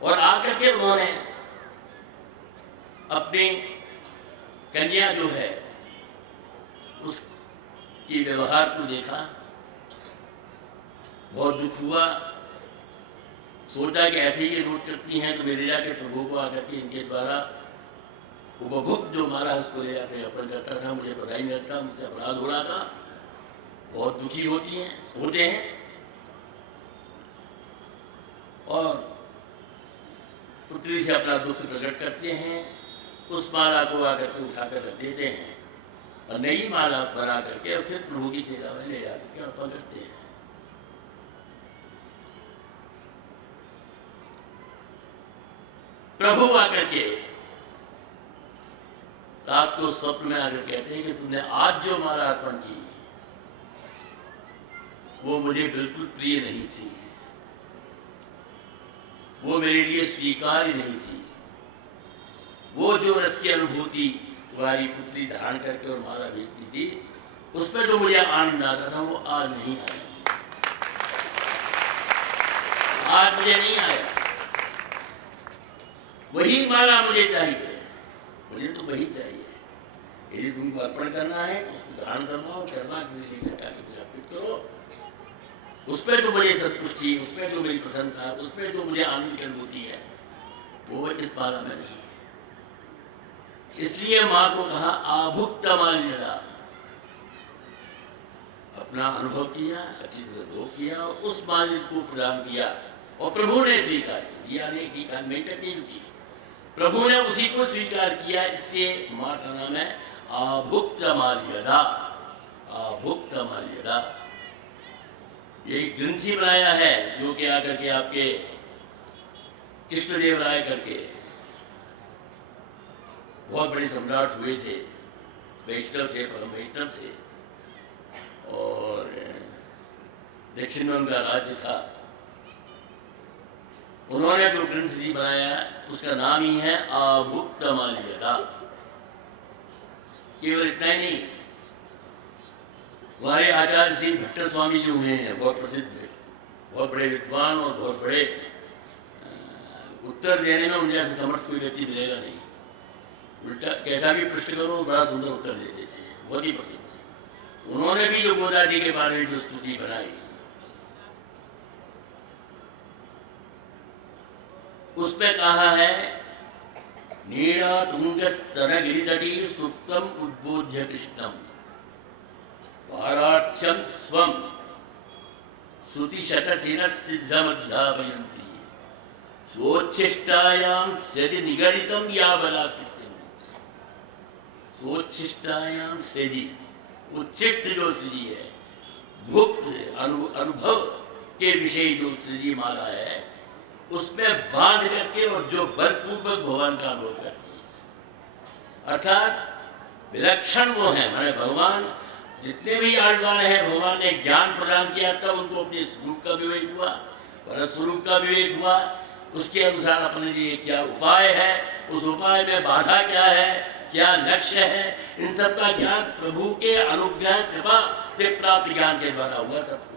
और आकर के उन्होंने अपनी कन्या जो है उसकी व्यवहार को देखा, बहुत दुख हुआ। सोचा कि ऐसे ही ये रोट करती हैं तो मेरे जाके प्रभु को आकर के इनके द्वारा उपभुक्त जो मारा उसको ले जाकर अर्पण करता था, मुझे पता ही नहीं लगता, मुझसे अपराध हो रहा था। बहुत दुखी होते हैं और पुत्री से अपना दुख प्रकट करते हैं। उस माला को आकर के उठाकर रख देते हैं और नई माला बना करके और फिर प्रभु की सेवा में ले जाकर के अर्पण करते हैं। प्रभु आकर के रात को स्वप्न में आकर कहते हैं कि तुमने आज जो माला अर्पण की वो मुझे बिल्कुल प्रिय नहीं थी, वो मेरे लिए स्वीकार्य नहीं थी। वो जो रस की अनुभूति तुम्हारी पुत्री धारण करके और माला भेजती थी, उस पर जो मुझे आनंद आता था वो आज नहीं आया, आज मुझे नहीं आया। वही माला मुझे चाहिए, मुझे तो वही चाहिए। यदि तुमको अर्पण करना है तो उसको धारण करना हो, करना लेकर आगे मुझे अर्पित करो। उस पर जो मुझे संतुष्टि, उस पर जो मेरी प्रसन्नता, उस पर जो मुझे आनंद की अनुभूति है, वो इस माला में नहीं है। इसलिए माँ को कहा आभुक्त माल्यदा, अपना अनुभव किया, अच्छी तरह भोग किया और उस माल्य को प्रदान किया और प्रभु ने स्वीकार किया। नहीं तक नहीं रुकी, प्रभु ने उसी को स्वीकार किया। इसलिए माँ का नाम है आभुक्त माल्यदा, आभुक्त माल्यदा। ये ग्रंथि बनाया है जो कि आकर के आपके कृष्णदेव राय करके बहुत बड़े सम्राट हुए थे, वैष्णव थे, परम वैष्णव थे और दक्षिण बंग का राज्य था। उन्होंने जो ग्रंथ जी बनाया उसका नाम ही है आभुक्त माल्यदा। केवल इतना ही नहीं, हमारे आचार्य श्री भट्ट स्वामी जो हुए हैं बहुत प्रसिद्ध थे, बहुत बड़े विद्वान और बहुत बड़े, उत्तर देने में उन जैसे समर्थ कोई व्यक्ति मिलेगा नहीं। उल्टा कैसा भी प्रश्न करो बड़ा सुंदर उत्तर देते थे, बहुत ही प्रसिद्ध थे। उन्होंने भी जो गोदा जी के बारे में जो स्तुति बनाई उसमें कहा है नीड़ा तुंग स्तन गिरितटी सुप्तम उद्बोध्य कृष्णम पारार्थ्यम स्वम श्रुति शतशिर सिद्धमध्यापयन्ति स्वोच्छिष्टायां सदि निगडितम या बलाकृत्यम। स्वोच्छिष्टायां सदि, उच्छिष्ट जो सृजी है, भुक्त अनुभव के विषय जो सृजी माला है उसमें बांध करके और जो बलपूर्वक भगवान का अनुभव करती है। अर्थात विलक्षण वो है, माने भगवान जितने भी आलवान हैं भगवान ने ज्ञान प्रदान किया तब उनको अपने स्वरूप का विवेक हुआ, परम स्वरूप का विवेक हुआ। उसके अनुसार अपने लिए क्या उपाय है, उस उपाय में बाधा क्या है, क्या लक्ष्य है, इन सब का ज्ञान प्रभु के अनुग्रह कृपा से प्राप्त ज्ञान के द्वारा हुआ सबको।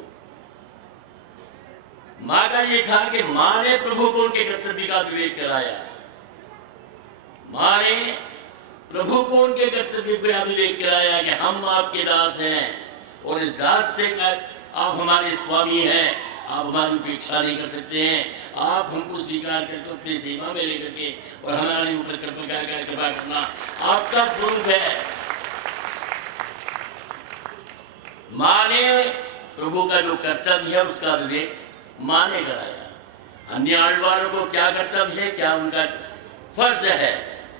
माँ का ये था कि माँ ने प्रभु को उनके कर्तव्य का विवेक कराया, माँ ने प्रभु को उनके कर्तव्य का विवेक कराया कि हम आपके दास हैं और इस दास से कर आप हमारे स्वामी हैं, आप हमारी उपेक्षा नहीं कर सकते हैं, आप हमको स्वीकार करके अपनी सेवा में लेकर के और हमारे ऊपर कृपा करना आपका स्वरूप है। माँ ने प्रभु का जो कर्तव्य है उसका विवेक माँ ने कराया। अन्य आलवारों को क्या कर्तव्य है, क्या उनका फर्ज है,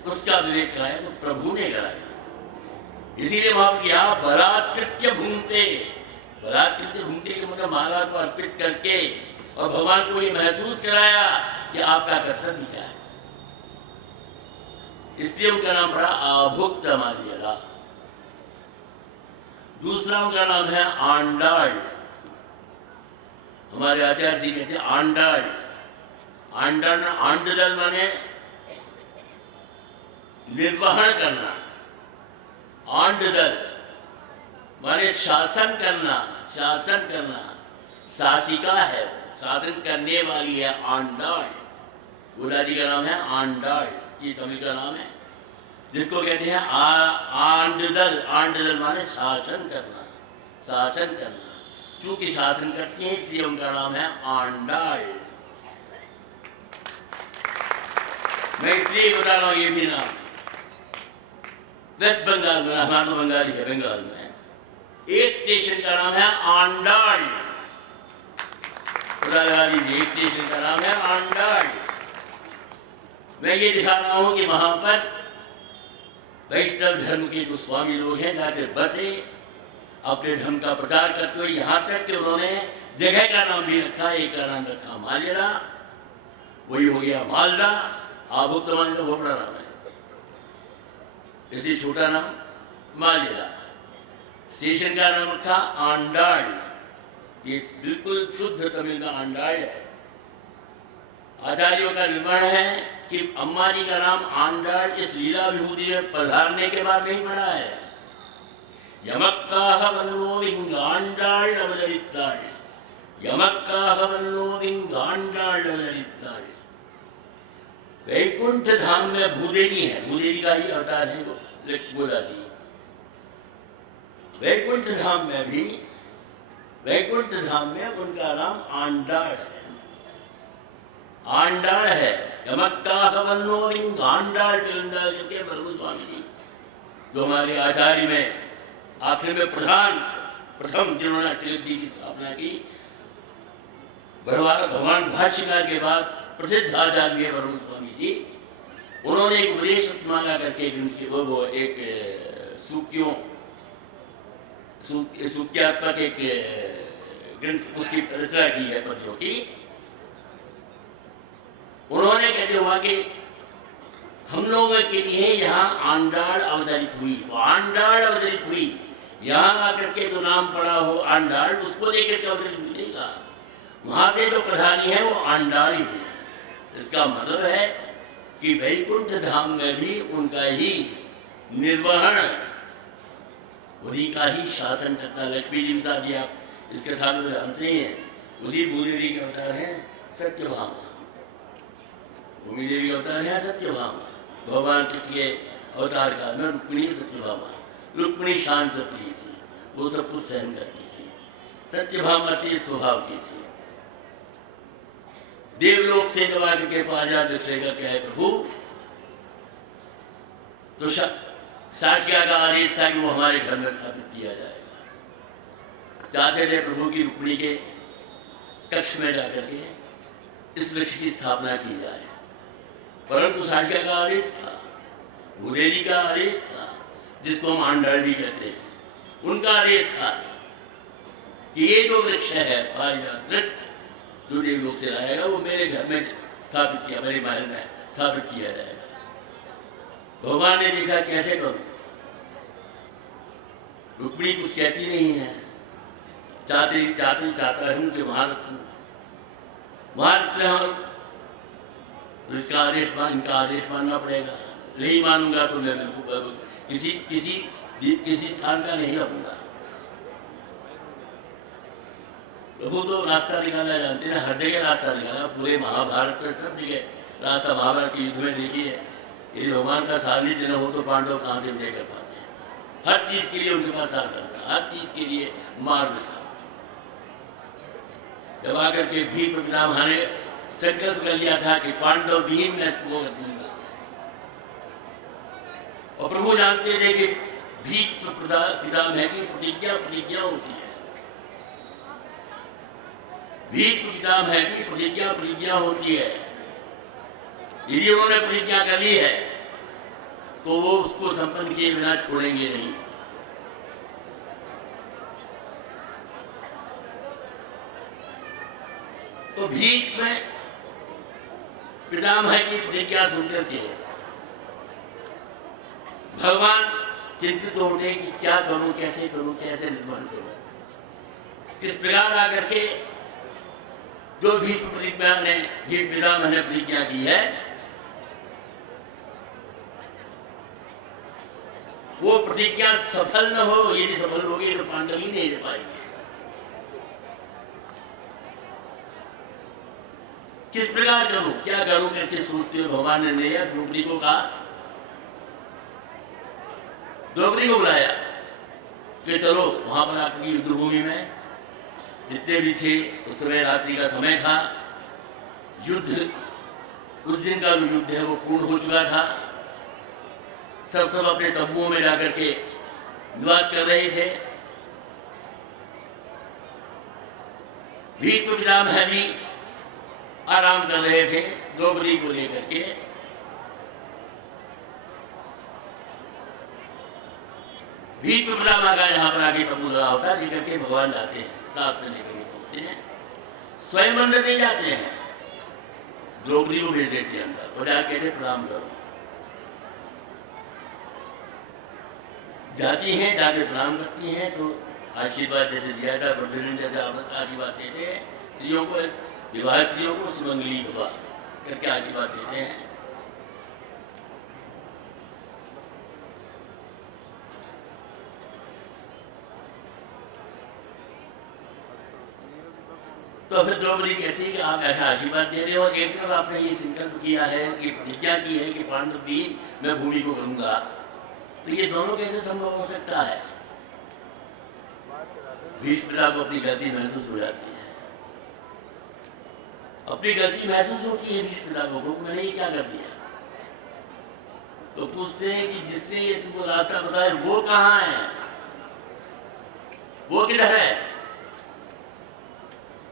उसका विवेक कराया तो प्रभु ने कराया। इसीलिए वहां किया बलात्कृत्य भूमते, बलात्कृत्य भूमते के मतलब माला को अर्पित करके और भगवान को ये महसूस कराया कि आपका कर्तव्य क्या है। इसलिए उनका नाम पड़ा आभुक्त माल्यदा। दूसरा उनका नाम है आंडाल। हमारे आचार्य जी कहते हैं आंडाल। आंडाल आंडदल माने निर्वहन करना, आंडदल माने शासन करना, शासन करना, शासिका है, शासन करने वाली है आंडाल। गोदादी का नाम है आंडाल, ये तमिल का नाम है, जिसको कहते हैं आंडदल। आंडदल माने शासन करना, शासन करना। चूंकि शासन करती हैं इसलिए उनका नाम है आंडाल। मैं इसलिए बता रहा हूँ ये भी नाम। वेस्ट बंगाल में, हमारा तो बंगाली है, बंगाल में एक स्टेशन का नाम है आंडाल। पता लगा लीजिए, एक स्टेशन का नाम है आंडाल। मैं ये दिखा रहा हूं कि वहां पर वैष्णव धर्म के जो स्वामी लोग हैं जाकर बसे, अपने धर्म का प्रचार करते हुए, यहां तक कि उन्होंने जगह का नाम भी रखा। एक का नाम रखा मालेरा, वही हो गया मालदा। आबू तो मालदा बहुत बड़ा नाम है, इसलिए छोटा नाम मालेरा। स्टेशन का नाम रखा आंडाल, ये बिल्कुल शुद्ध तमिल का आंडाल है। आचार्यों का निर्माण है कि अम्मा जी का नाम आंडाल इस लीला विभूति में पधारने के बाद नहीं पड़ा है। यमक्काह वन्नो विंगांडाल अवतरिताल, यमक्काह वन्नो विंगांडाल अवतरिताल। वैकुंठ धाम में भूदेवी है, भूदेवी का ही अवतार है गोदादी। वैकुंठ धाम में भी, वैकुंठ धाम में उनका नाम आंडाल है, आंडाल है। यमक्काहवन्नो आंडाल पिलंदाल करके प्रभु स्वामी जी, जो हमारे आचार्य में आखिर में प्रथम जिन्होंने अष्टसिद्धि की स्थापना की, भगवान भाष्यकार के बाद प्रसिद्ध आचार्य ब्रह्म स्वामी जी, उन्होंने एक उपदेश मांगा करके वो एक सूक्यात्मक एक ग्रंथ उसकी रचना की है पद्यों की। उन्होंने कहते हुआ कि हम लोगों के लिए यहाँ आंडाल अवतरित हुई, तो आंडाल अवतरित हुई, यहाँ आकर के जो नाम पड़ा हो आंडाल, उसको लेकर के अवतरित मिलेगा। वहां से जो प्रधानी है वो आंडाल ही है। इसका मतलब है कि वैकुंठ धाम में भी उनका ही निर्वहन, उन्हीं का ही शासन करता। लक्ष्मी जी साहब जी आप इस कथा में जानते ही हैं, उसी भूदेवी के अवतार हैं सत्यभामा, भूमि देवी का अवतार है सत्यभामा। भगवान कृष्ण के अवतार काल में रुक्मिणी सत्यभामा, रुक्मिणी शांत प्रिय थी, वो सब कुछ सहन करती थी। सत्यभामा तेज स्वभाव की थी। देवलोक से दबा के पाजा दक्षेगा क्या है प्रभु, तो साक्षिया का आदेश था कि वो हमारे घर में स्थापित किया जाएगा। चाहते थे प्रभु की रुक्मिणी के कक्ष में जाकर के इस वृक्ष की स्थापना की जाए, परंतु साक्षिया का आदेश था, भूदेवी का आदेश था, जिसको हम आंडाल भी कहते हैं, उनका आदेश था कि ये जो वृक्ष है पारिजात वृक्ष जो देवलोक से लाएगा वो मेरे घर में स्थापित किया, मेरे महल में स्थापित किया जाएगा। भगवान ने देखा कैसे करूं, रुक्मिणी कुछ कहती नहीं है, चाहता हूं कि वहां रखूं, तो इसका आदेश इनका आदेश मानना पड़ेगा। नहीं मानूंगा तो मैं बिल्कुल किसी स्थान का नहीं रहूंगा। प्रभु तो रास्ता निकाला जानते हैं, हर जगह रास्ता निकाला, पूरे महाभारत में सब जगह रास्ता। महाभारत के युद्ध में देखिए, यदि भगवान का सानिध्य न हो तो पांडव कहाँ से विजय कर पाते हैं। हर चीज के लिए उनके पास साधन था, हर चीज के लिए मार्ग था। जब आकर के भीष्म पितामह ने संकल्प कर लिया था कि पांडव विहीन मैं इसको कर दूंगा, और प्रभु जानते थे कि भीष्म पितामह की प्रतिज्ञा होती है, भीष्म पितामह की प्रतिज्ञा होती है। यदि उन्होंने प्रतिज्ञा कर ली है तो वो उसको संपन्न किए बिना छोड़ेंगे नहीं। तो भीष्म पितामह की प्रतिज्ञा सुनकर के भगवान चिंतित होते कि क्या करूं, कैसे करूं, कैसे निर्माण करूं। इस प्रकार आकर के जो भीष्म पितामह ने प्रतिज्ञा की है, वो प्रतिज्ञा सफल न हो। यदि सफल होगी तो पांडव ही नहीं दे पाएंगे। किस प्रकार करूं, क्या करूं करके सोचते हुए भगवान ने द्रौपदी को कहा, द्रौपदी को बुलाया कि चलो वहां पर आकर युद्ध भूमि में जितने भी थे, उस समय रात्रि का समय था, युद्ध उस दिन का जो युद्ध है वो पूर्ण हो चुका था। सब अपने तंबुओं में जाकर के निवास कर रहे थे। भीष्म पितामह भी आराम कर रहे थे द्रौपदी को लेकर के। भीष्म पितामह का यहाँ पर आगे तंबू लगा होता है, लेकर के भगवान जाते हैं, साथ में लेकर के पहुंचते हैं, स्वयं अंदर नहीं जाते हैं, द्रौपदी को भेज देते हैं अंदर और जाके कहते प्रणाम करो। जाती हैं, जाके प्रणाम करती हैं, तो आशीर्वाद जैसे दिया था, ब्रह्मचर्य जैसे आशीर्वाद देते हैं स्त्रियों को, विवाह स्त्रियों को सुमंगली भवा करके आशीर्वाद देते हैं। तो फिर द्रौपदी कहती है कि आप ऐसा आशीर्वाद दे रहे हो, एक तरफ आपने ये संकल्प किया है कि प्रतिज्ञा की है कि पांडव भी मैं भूमि को करूंगा, तो ये दोनों कैसे संभव हो सकता है। भीष्म पिता को अपनी गलती महसूस हो जाती है, अपनी गलती महसूस होती है भीष्म पिता को, मैंने ये क्या कर दिया। तो पूछते हैं कि जिसने ये तुमको रास्ता बताया वो कहाँ है, वो किधर है।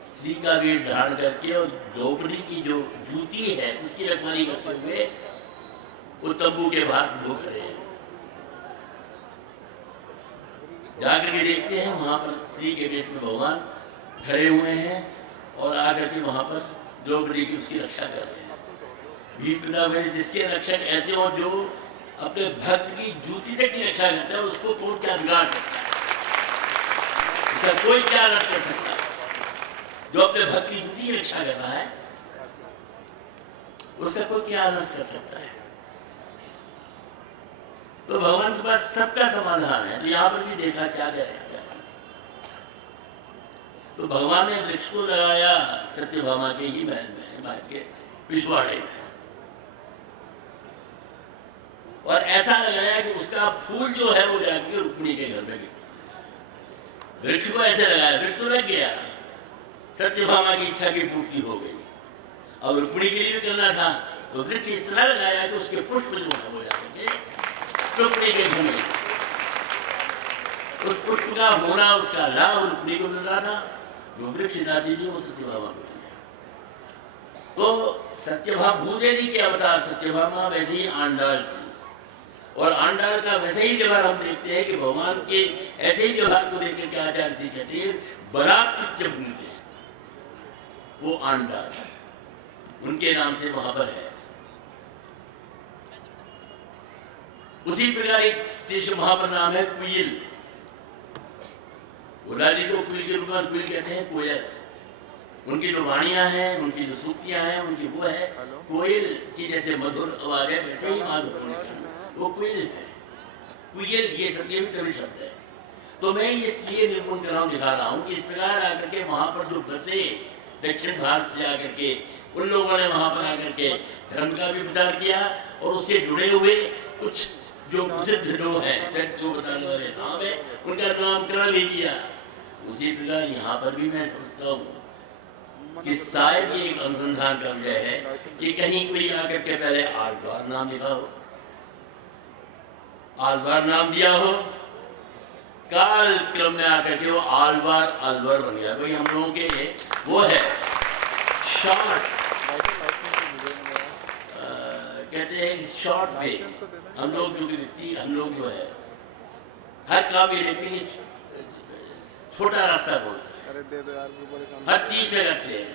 स्त्री का वेश धारण करके और द्रौपदी की जो जूती है उसकी रखवाली करते हुए वो तंबू के बाहर वो खड़े हैं। जाकर के देखते हैं वहां पर स्त्री के वेश में भगवान खड़े हुए हैं और आकर के वहां पर द्रौपदी की उसकी रक्षा कर रहे हैं। भीष्म पितामह जिसके रक्षक ऐसे हो जो अपने भक्त की जूती तक की रक्षा करता है, उसको कौन क्या बिगाड़ सकता है, इसका कोई क्या रक्षा कर सकता है। जो अपने भक्त की जूती की रक्षा कर रहा है उसका कोई क्या नष्ट कर सकता है। तो भगवान के पास सबका समाधान है। तो यहाँ पर भी देखा क्या करेगा, तो भगवान ने वृक्ष को लगाया सत्यभामा के ही महल में, बात के पिछवाड़े में, और ऐसा लगाया कि उसका फूल जो है वो जाकर रुक्मिणी के घर में गिरा। वृक्ष को ऐसे लगाया, वृक्ष लग गया, सत्यभामा की इच्छा की पूर्ति हो गई। अब रुक्मिणी के लिए भी करना था, तो वृक्ष इस तरह लगाया कि उसके पुष्प जो हो जाते रुक्मिणी के घर में, उस पुष्प का होना, उसका लाभ रुक्मिणी को मिल रहा था, जो वृक्ष जाती थी वो सत्यभामा को दिया। तो सत्यभामा भूदेवी के अवतार सत्यभामा वैसे ही आंडाल थी, और आंडाल का वैसे ही व्यवहार हम देखते हैं कि भगवान के ऐसे ही व्यवहार को लेकर के आचार्य श्री कहते हैं बरात कृत्य भूमिते, वो आंडाल उनके नाम से वहां पर है। उसी प्रकार एक स्टेशन वहां पर नाम है कुयल, उलाली को कुयल के रूप में कुयल कहते हैं, कोयल। उनकी जो वाणियां हैं, उनकी जो सूक्तियां हैं, उनकी वो है कोयल की जैसे मधुर आवाज है, वैसे ही माधुर वो कुयल है। कुयल ये सब ये भी सभी शब्द है। तो मैं इसलिए निर्गुण कर रहा हूं, दिखा रहा हूं कि इस प्रकार आकर के वहां पर जो बसे दक्षिण भारत से आकर के उन लोगों ने वहां पर आकर के धर्म का भी प्रचार किया, और उससे जुड़े हुए कुछ जो प्रसिद्ध जो है चरित्र बताने वाले नाम है उनका नामकरण भी किया। उसी प्रकार यहाँ पर भी मैं समझता हूँ कि शायद ये एक अनुसंधान का विषय है कि कहीं कोई आकर के पहले आलवार नाम लिखा हो, आलवार नाम दिया हो, काल क्रम में आकर के वो आलवार अलवर बन गया। कोई हम लोगों के वो है शॉर्ट कहते हैं शॉर्ट वे, हम लोग जो व्यक्ति हम लोग जो है हर काम ये देखते हैं छोटा रास्ता कौन सा है, हर चीज में रखते हैं।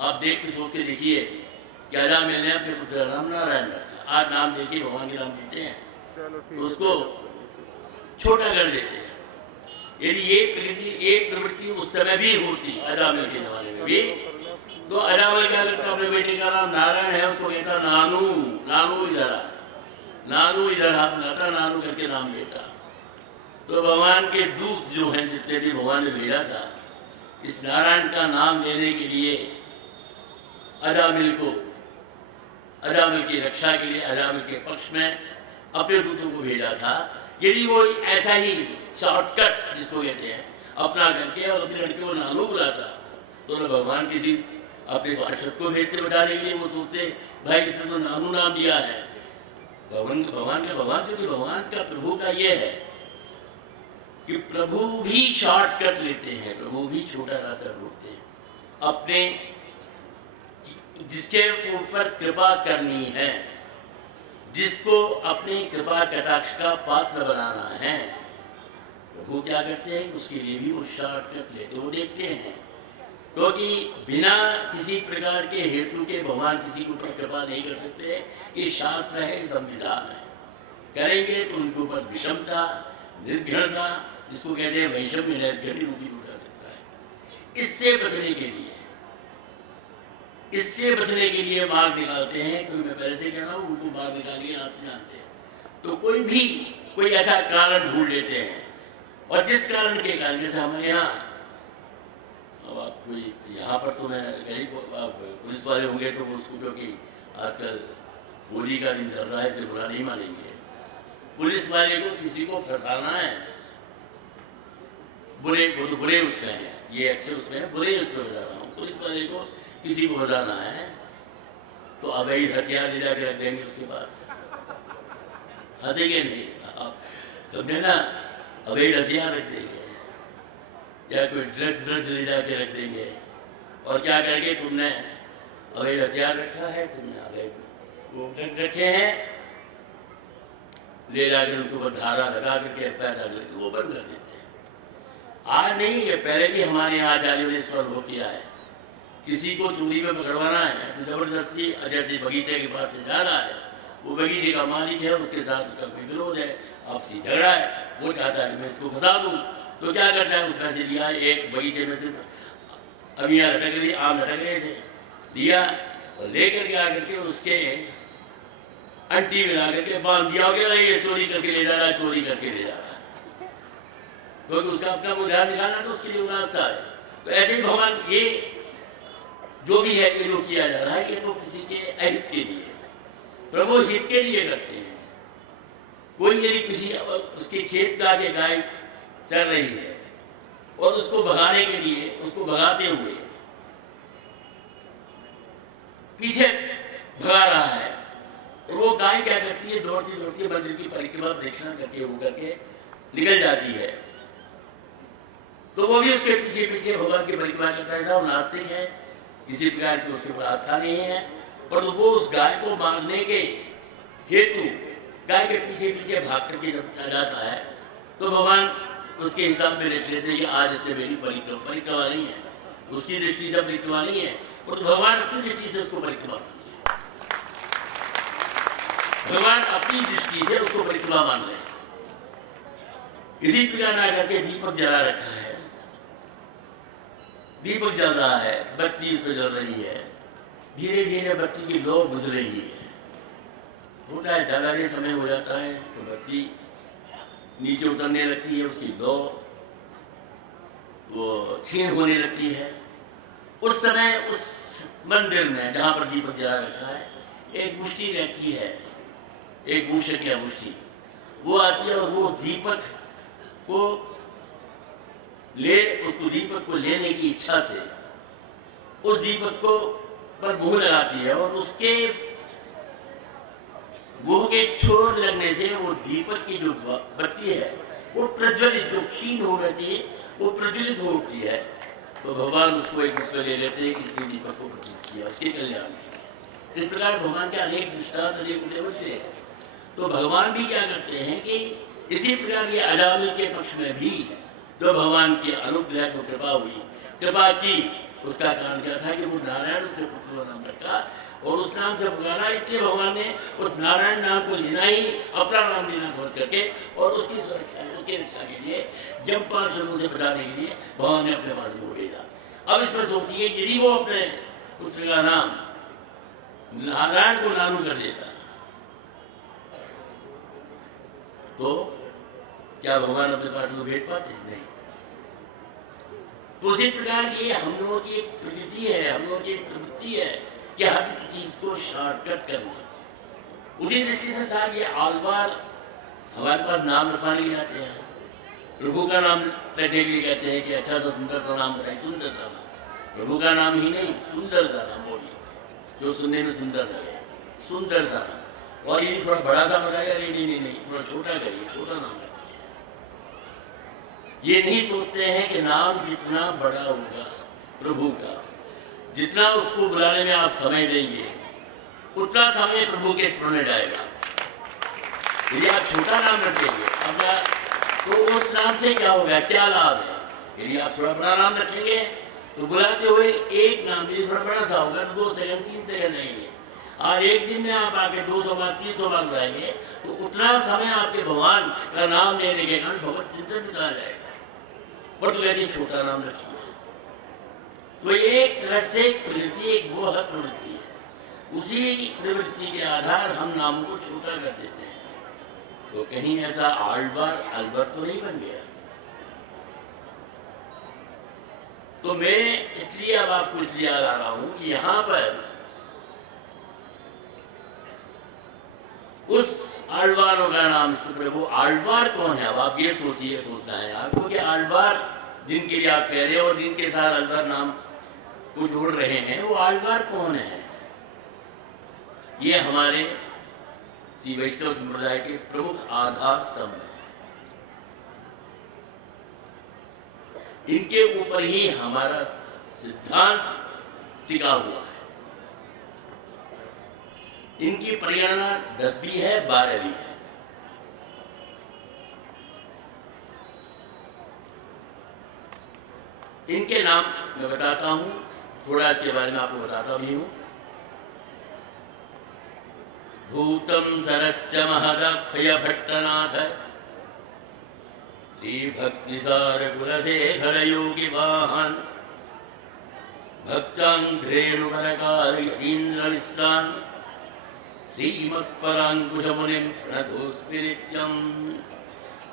आप देख के सोच के देखिए कि राम ने अपने पुत्र राम नारायण रखा, आज नाम देखिए भगवान के नाम देते हैं तो उसको छोटा कर देते हैं। यदि ये प्रवृत्ति उस समय भी होती अजामिल के जमाने में भी, तो अजामिल क्या करता, अपने बेटे का नाम नारायण है उसको कहता नानू, नानू इधर आ, नानू इधर हाथ बुलाता, नानू करके नाम लेता। तो भगवान के दूत जो हैं जितने भी भगवान ने भेजा था इस नारायण का नाम लेने के लिए, अजामिल की रक्षा के लिए अजामिल के पक्ष में अपने दूतों को भेजा था। यदि वो ऐसा ही शॉर्टकट जिसको कहते हैं अपना करके और अपने लड़के को नानू बुलाता तो न भगवान किसी अपने पार्षद को भेजते बचाने के लिए, वो सोचते भाई इसने तो नानू नाम दिया है भगवान का प्रभु का ये है कि प्रभु भी शॉर्टकट लेते हैं, प्रभु भी छोटा रास्ता ढूंढते हैं। अपने जिसके ऊपर कृपा करनी है, जिसको अपनी कृपा कटाक्ष का पात्र बनाना है, प्रभु क्या करते हैं उसके लिए भी वो शॉर्टकट लेते, वो देखते हैं। क्योंकि बिना किसी प्रकार के हेतु के भगवान किसी के ऊपर कृपा नहीं कर सकते। ये शास्त्र है, संविधान है। करेंगे तो उनके ऊपर विषमता, निर्घृणता, जिसको कहते हैं वैषम्य, निर्घृणी रूपी उठा सकता है। इससे बचने के लिए मार्ग निकालते हैं। क्योंकि मैं पहले से कह रहा हूँ उनको मार्ग निकालिए रास्ते जानते हैं, तो कोई ऐसा कारण ढूंढ लेते हैं। और जिस कारण के कारण, जैसे हमारे यहाँ अब आप कोई यहाँ पर तो मैं कहीं पुलिस वाले होंगे तो उसको, क्योंकि आजकल होली का दिन चल रहा है, इसे बुरा नहीं मानेंगे। पुलिस वाले को किसी को फंसाना है, वो तो बुरे उसमें है, ये अच्छे उसमें है, बुरे उसमें बता रहा हूँ। पुलिस वाले को किसी को फंसाना है तो अवैध हथियार ले जाके रख देंगे उसके पास, हंसेंगे नहीं आप समझे ना, अवैध हथियार रख देंगे या कोई ड्रग्स ले जाके रख देंगे। और क्या करेंगे, तुमने अवैध हथियार रखा है, तुमने अवैध वो ड्रग्स रखे हैं, ले जाकर उनके ऊपर धारा लगा करके एफआईआर डाल करके वो बंद कर देते हैं। आज नहीं, ये पहले भी हमारे यहाँ आचार्यों ने इस पर वो किया है। किसी को चोरी में पकड़वाना है तो जबरदस्ती, जैसे बगीचे के पास से जा रहा है, वो बगीचे का मालिक है, उसके साथ उसका कोई विरोध है, आपसी झगड़ा है, वो चाहता है कि मैं इसको फंसा दूँ, तो क्या करता है, उसमें से लिया एक बगीचे में से अमियाँ लटक रही, आम लटक रहे थे, लिया और लेकर के आकर के उसके अंटी मिला करके बांध दिया हो गया, ये चोरी करके ले जा रहा है, चोरी करके ले जा रहा है, क्योंकि उसका अपना वो ध्यान निकालना तो उसके लिए रास्ता है। तो ऐसे ही भगवान ये जो भी है, ये जो किया जा रहा है, ये तो किसी के अहित के लिए, प्रभु हित के लिए करते हैं। कोई यदि किसी उसके खेत का आगे गाय चल रही है और उसको भगाने के लिए, उसको भगाते हुए पीछे भगा रहा है, और वो गाय क्या करती है, दौड़ती दौड़ती मंदिर की परिक्रमा प्रदक्षिणा करके वो करके निकल जाती है, तो वो भी उसके पीछे पीछे भगवान की परिक्रमा करता है। वो नास्तिक है, किसी प्रकार की उसके ऊपर आस्था नहीं है, पर वो उस गाय को मारने के हेतु गाय के पीछे पीछे भाग करके जब जाता है, तो भगवान उसके हिसाब में लेते थे कि आज इसने मेरी परिक्रमा नहीं है, उसकी दृष्टि से परिक्रमा नहीं है, और तो भगवान अपनी दृष्टि से उसको परिक्रमा मान रहे हैं, भगवान अपनी दृष्टि से उसको परिक्रमा मान रहे हैं। इसी प्रकार ना करके दीपक जला रखा है, दीपक जल रहा है, बत्ती इसमें जल रही है, धीरे धीरे बत्ती की लौ बुझ रही है, होता है जलाने समय हो जाता है तो बत्ती नीचे उतरने लगती है, उसकी लौ वो क्षीण होने लगती है। उस समय उस मंदिर में जहाँ पर दीपक जला रखा है, एक मुष्टि रहती है, एक मूषक या मुष्टि, वो आती है और वो दीपक को उसको दीपक को लेने की इच्छा से उस दीपक को पर मुंह लगाती है, और उसके मुंह के छोर लगने से वो दीपक की जो बत्ती है वो प्रज्वलित, जो क्षीण हो रही थी वो प्रज्वलित हो उठती है। तो भगवान उसको एक उसमें ले लेते हैं कि इसने दीपक को प्रज्वलित किया, उसके कल्याण में। इस प्रकार भगवान के अनेक दृष्टांत, अनेक उल्टे होते हैं। तो भगवान भी क्या करते हैं कि इसी प्रकार ये अजामिल के पक्ष में भी जो भगवान की अनुग्रह को कृपा की, उसका कारण क्या था कि वो नारायण उससे पुत्र नाम रखा, और उस नाम से पुकारा, इसलिए भगवान ने उस नारायण नाम को लेना ही अपना नाम लेना समझ करके, और उसकी सुरक्षा, उसकी रक्षा के लिए, यमपाल शत्रुओं से बचाने के लिए भगवान ने अपने मर्द को भेजा। अब इसमें सोचिए, यदि वो अपने पुत्र का नाम नारायण को नानू कर देता तो क्या भगवान अपने पास को भेज पाते? नहीं। तो उसी प्रकार ये हम लोगों की एक प्रकृति है, हम लोगों की एक प्रवृत्ति है कि हर चीज को शॉर्टकट करना। उसी दृष्टि से साहब ये आलवार हमारे पास नाम रखवाने के आते हैं, प्रभु का नाम रखने के लिए कहते हैं कि अच्छा सा सुंदर सा नाम बताइए, सुंदर सा नाम, प्रभु का नाम ही नहीं सुंदर सा नाम बोलिए जो सुनने में सुंदर लगे, सुंदर सा नाम। और ये थोड़ा बड़ा सा बताया, नहीं, थोड़ा छोटा करिए, छोटा नाम रखिए। ये नहीं सोचते हैं कि नाम जितना बड़ा होगा प्रभु का, जितना उसको बुलाने में आप समय देंगे उतना समय प्रभु के स्मरण में जाएगा। यदि आप छोटा नाम रखेंगे अपना, तो उस नाम से क्या होगा, क्या लाभ है। यदि आप थोड़ा बड़ा नाम रखेंगे तो बुलाते हुए एक नाम यदि थोड़ा बड़ा सा होगा तो 2 सेकंड 3 सेकंड लगेंगे, और एक दिन में आप आके 200 बार 300 बार बुलाएंगे तो उतना समय आपके भगवान का नाम लेने के कारण भगवत चिंतन में चला जाएगा। और तो कहते हैं छोटा नाम रखिए। तो एक तरह से प्रवृत्ति एक वो है प्रवृत्ति है, उसी प्रवृत्ति के आधार हम नाम को छोटा कर देते हैं। तो कहीं ऐसा आलवार अलवर तो नहीं बन गया। तो मैं इसलिए अब आपको इसलिए याद आ रहा हूं कि यहां पर उस आलवारों का नाम, वो आलवार कौन है। अब आप ये सोचिए, सोचना है आपको कि आलवार जिनके लिए आप कह रहे हो और जिनके साथ अलवर नाम को जोड़ रहे हैं, वो आलवार कौन है। ये हमारे श्री वैष्णव संप्रदाय के प्रमुख आधार स्तंभ हैं। इनके ऊपर ही हमारा सिद्धांत टिका हुआ है। इनकी परिगणना 10 भी है, 12 भी है। इनके नाम मैं बताता हूं, थोड़ा इसके बारे में आपको बताता भी हूं। भूतम सरस्य महदक्षय भट्टनाथ श्री भक्तिसार कुलशेखर योगी वाहन भक्तांघ्रेणुवरकार यतीन्द्र विश्रान श्रीमत्परांकुश मुनिम प्रणतोस्मि नित्यम।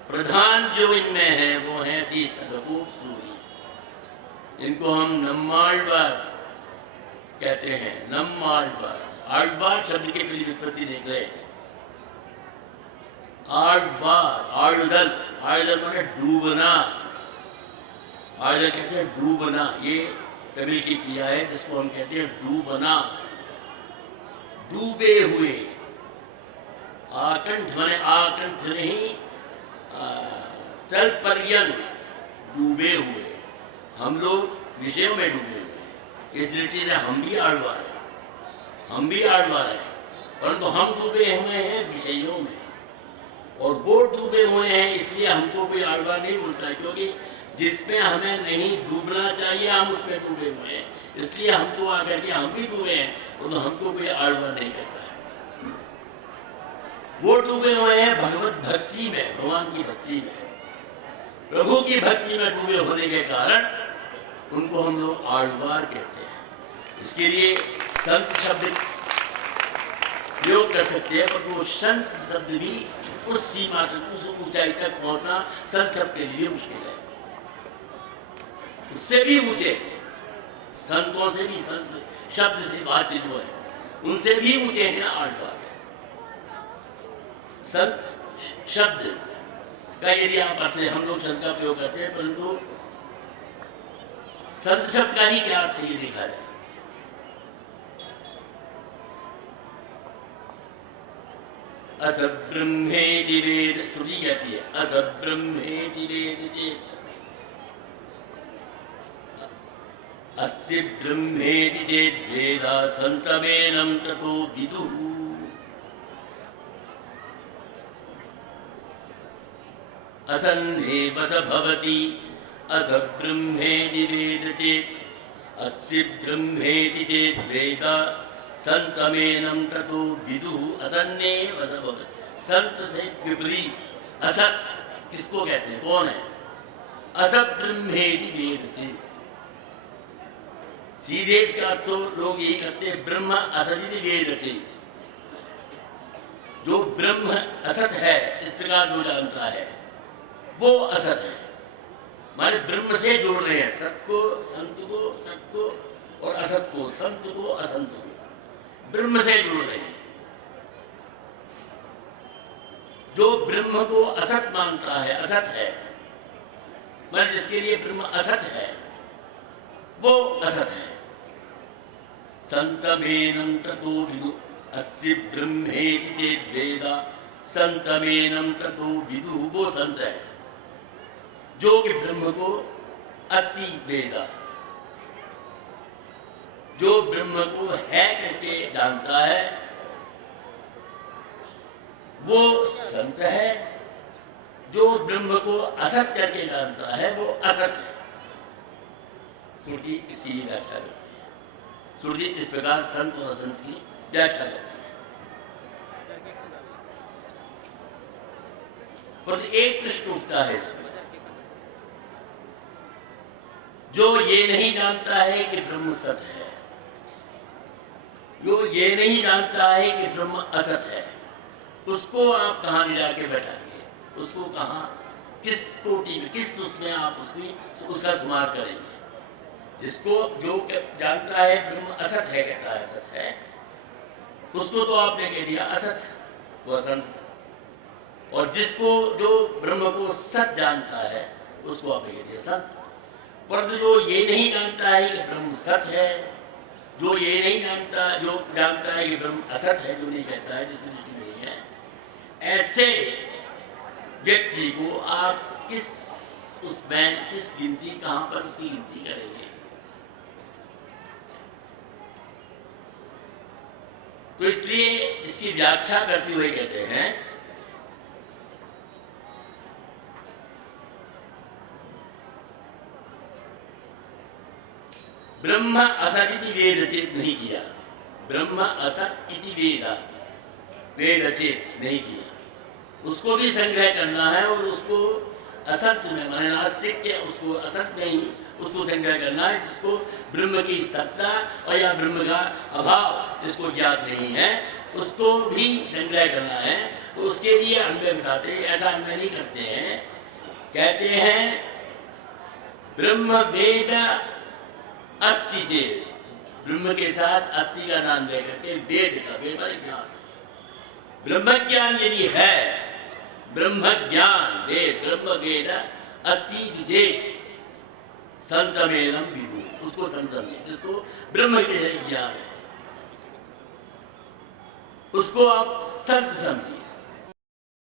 प्रधान जो इनमें है वो है श्री सतगोप सूरी। इनको हम नम्माळवार कहते हैं, नम्माळवार। आळवार शब्द के पहली व्युत्पत्ति देख ले। आळवार, आळुदल, आळुदल माने डूबना। आळुदल कहते हैं डूबना, ये तमिल की क्रिया है जिसको हम कहते हैं डूबना, डूबे हुए। आकंठ माने आकंठ नहीं, तल पर्यंत डूबे हुए। हम लोग विषयों में डूबे हुए, इस दृष्टि से हम भी आळवार हैं, हम भी आळवार हैं, परंतु हम डूबे हुए हैं विषयों में, और वो डूबे हुए हैं इसलिए हमको कोई आळवार नहीं बोलता, क्योंकि जिसमें हमें नहीं डूबना चाहिए हम उसमें डूबे हुए हैं, इसलिए हमको आकर के हम भी डूबे हैं, और तो हमको कोई आळवार नहीं करता है। वो डूबे हुए हैं भगवत भक्ति में, भगवान की भक्ति में, प्रभु की भक्ति में डूबे होने के कारण उनको हम लोग आळवार कहते हैं। इसके लिए संत शब्द प्रयोग कर सकते हैं, पर वो संत शब्द भी उस सीमा तक, उस ऊंचाई तक पहुंचना संत शब्द के लिए मुश्किल है। उससे भी ऊंचे संतों से भी, संत शब्द से बातचीत जो है उनसे भी ऊंचे हैं आळवार। संत शब्द का यदि आप अर्थ, हम लोग शब्द का प्रयोग करते हैं, परंतु संत शब्द का ही क्या अर्थ ये देखा जाए। असब्रह्मेति वेद, श्रुति कहती है असब्रह्मेति वेद चेत् अस्य ब्रह्मेति चेत् वेदा सन्तमेनं ततो विदुः। असन्नेव स भवति असब्रह्मेति वेद चेत् अस्य ब्रह्मेति चेत् वेदा संतमेनं ततो विदुः। असन्नेव स भवति, संत से विपरीत असत किसको कहते हैं, कौन है। असत ब्रह्मेति वेद चेत्, सीधे इसका अर्थ लोग यही करते हैं, ब्रह्म असदिति वेद चेत्। जो ब्रह्म असत है इस प्रकार जो जानता है वो असत है, माने ब्रह्म से जोड़ रहे हैं सत को, संत को, सत को, और असत को, संत को, असंत को। ब्रह्म से जुड़ रहे हैं। जो ब्रह्म को असत मानता है, असत है, मतलब जिसके लिए ब्रह्म असत है, वो असत है। संतमेनं ततो विदु अस्ति ब्रह्मेति चेद्वेदा, संतमेनं ततो विदु, वो संत है जो कि ब्रह्म को अस्ति वेदा, जो ब्रह्म को है करके जानता है, वो संत है। जो ब्रह्म को असत करके जानता है वो असत है। श्रुति इसकी व्याख्या करती है। श्रुति इस प्रकार संत और असंत की व्याख्या करती है। पर एक प्रश्न उठता है इसमें, जो ये नहीं जानता है कि ब्रह्म सत है, जो ये नहीं जानता है कि ब्रह्म असत है, उसको आप कहाँ ले जाके बैठाएंगे? उसको कहाँ, किस कोटि में, किस उसमें आप उसका शुमार करेंगे? जिसको जो जानता है ब्रह्म असत है, कहता है असत है, उसको तो आपने कह दिया असत, वो असंत। और जिसको जो ब्रह्म को सत जानता है उसको आपने कह दिया सत। पर जो ये नहीं जानता है कि ब्रह्म सत है, जो ये नहीं जानता, जो जानता है कि ब्रह्म असत है, जो नहीं कहता है, जिससे दृष्टि नहीं है, ऐसे व्यक्ति को आप किस उसमें किस गिनती, कहां पर उसकी गिनती करेंगे? तो इसलिए इसकी व्याख्या करते हुए कहते हैं, ब्रह्म असत इति वेद चेत नहीं किया, ब्रह्म असत इति वेद चेत नहीं किया, उसको भी संग्रह करना है और उसको असत में, माने नास्तिक के, उसको असत में ही उसको संग्रह करना है, जिसको ब्रह्म की सत्ता और या ब्रह्म का अभाव जिसको ज्ञात नहीं है, उसको भी संग्रह करना है। तो उसके लिए अन्वय बताते, ऐसा अन्वय नहीं करते हैं, कहते हैं ब्रह्म वेद अस्ति चेत, ब्रह्म के साथ अस्ति का नाम दे करके वेद का, वेद माने ज्ञान, ब्रह्म ज्ञान यदि है, ब्रह्म ज्ञान वेद, ब्रह्म वेद अस्ति चेत संतमेनं विदु, उसको संत समझे, जिसको ब्रह्म के ज्ञान है उसको आप संत समझिए।